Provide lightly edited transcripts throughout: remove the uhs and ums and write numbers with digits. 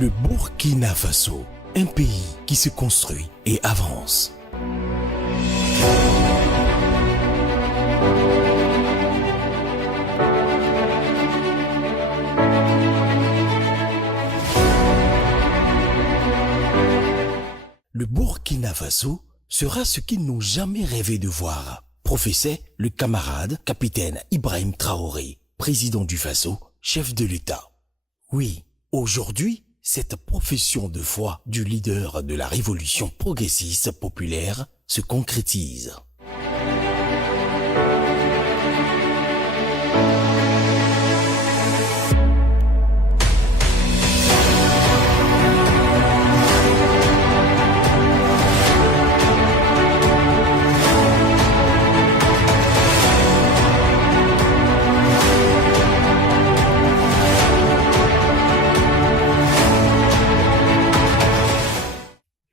Le Burkina Faso, un pays qui se construit et avance. Le Burkina Faso sera ce qu'ils n'ont jamais rêvé de voir, professait le camarade capitaine Ibrahim Traoré, président du Faso, chef de l'État. Oui, aujourd'hui, cette profession de foi du leader de la révolution progressiste populaire se concrétise.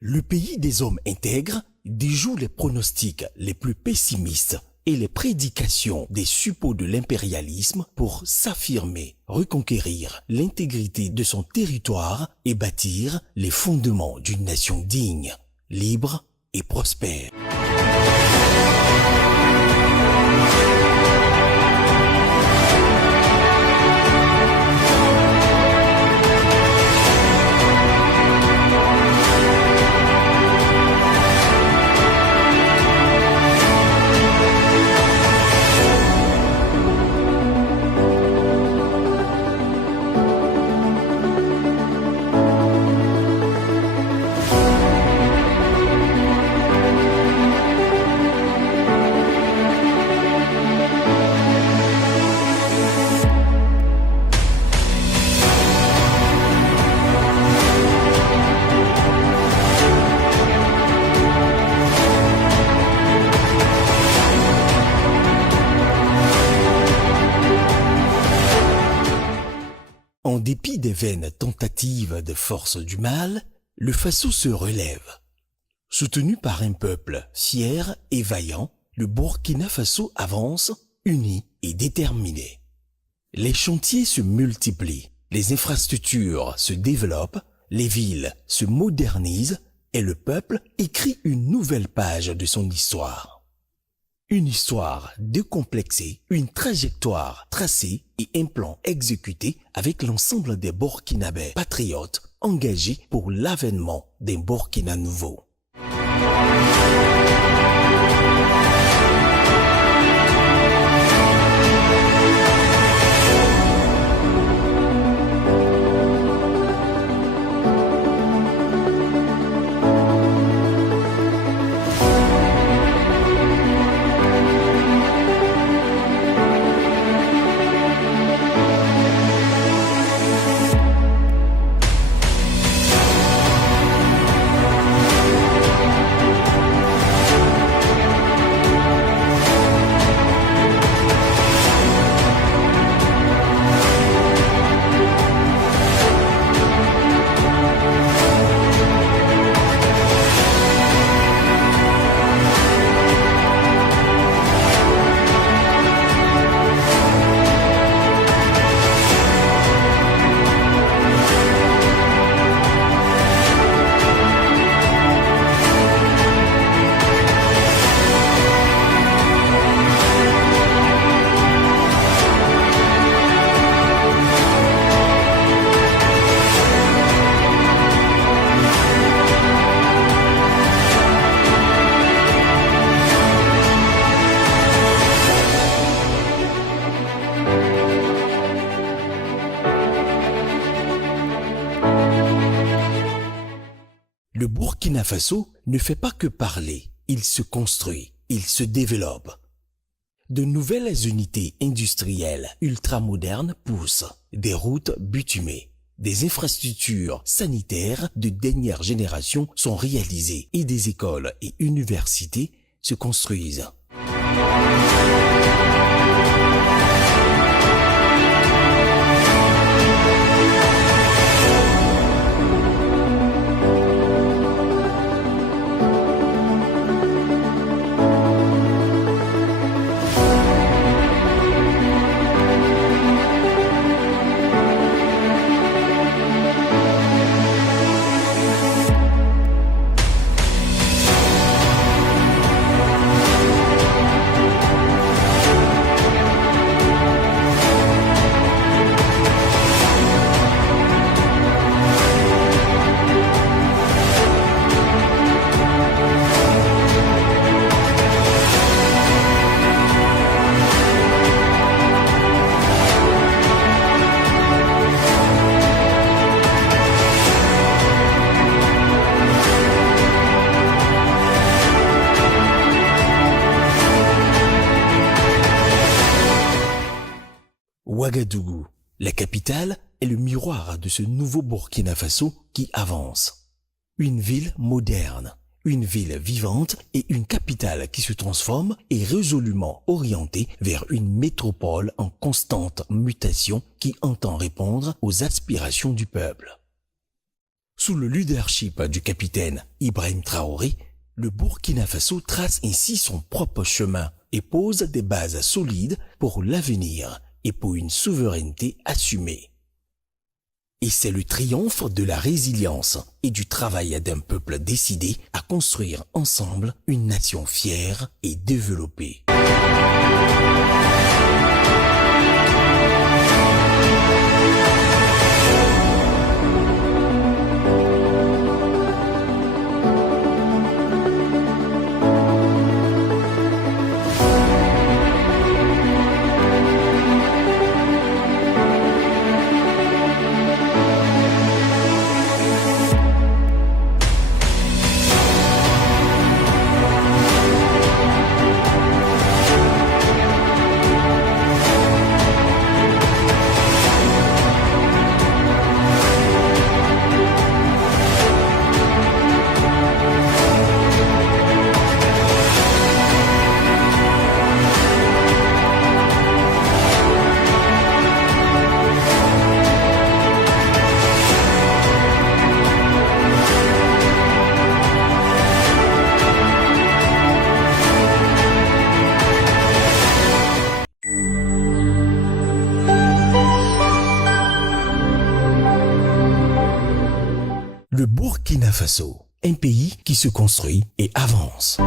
Le pays des hommes intègres déjoue les pronostics les plus pessimistes et les prédications des suppôts de l'impérialisme pour s'affirmer, reconquérir l'intégrité de son territoire et bâtir les fondements d'une nation digne, libre et prospère. En dépit des vaines tentatives de forces du mal, le Faso se relève. Soutenu par un peuple fier et vaillant, le Burkina Faso avance, uni et déterminé. Les chantiers se multiplient, les infrastructures se développent, les villes se modernisent et le peuple écrit une nouvelle page de son histoire. Une histoire décomplexée, une trajectoire tracée et un plan exécuté avec l'ensemble des Burkinabés patriotes engagés pour l'avènement d'un Burkina nouveau. Le Burkina Faso ne fait pas que parler, il se construit, il se développe. De nouvelles unités industrielles ultramodernes poussent, des routes bitumées, des infrastructures sanitaires de dernière génération sont réalisées et des écoles et universités se construisent. Ouagadougou, la capitale, est le miroir de ce nouveau Burkina Faso qui avance. Une ville moderne, une ville vivante et une capitale qui se transforme et résolument orientée vers une métropole en constante mutation qui entend répondre aux aspirations du peuple. Sous le leadership du capitaine Ibrahim Traoré, le Burkina Faso trace ainsi son propre chemin et pose des bases solides pour l'avenir et pour une souveraineté assumée. Et c'est le triomphe de la résilience et du travail d'un peuple décidé à construire ensemble une nation fière et développée. Le Burkina Faso, un pays qui se construit et avance.